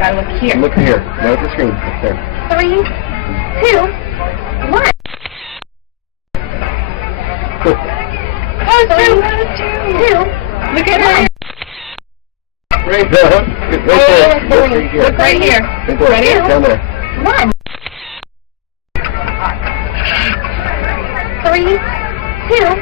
I look here. Look here. No, at the screen. Look there. 3, 2, 1. Oh, 2. Look at it. Right there. Look right here. Ready? Down there. 1. 3, 2,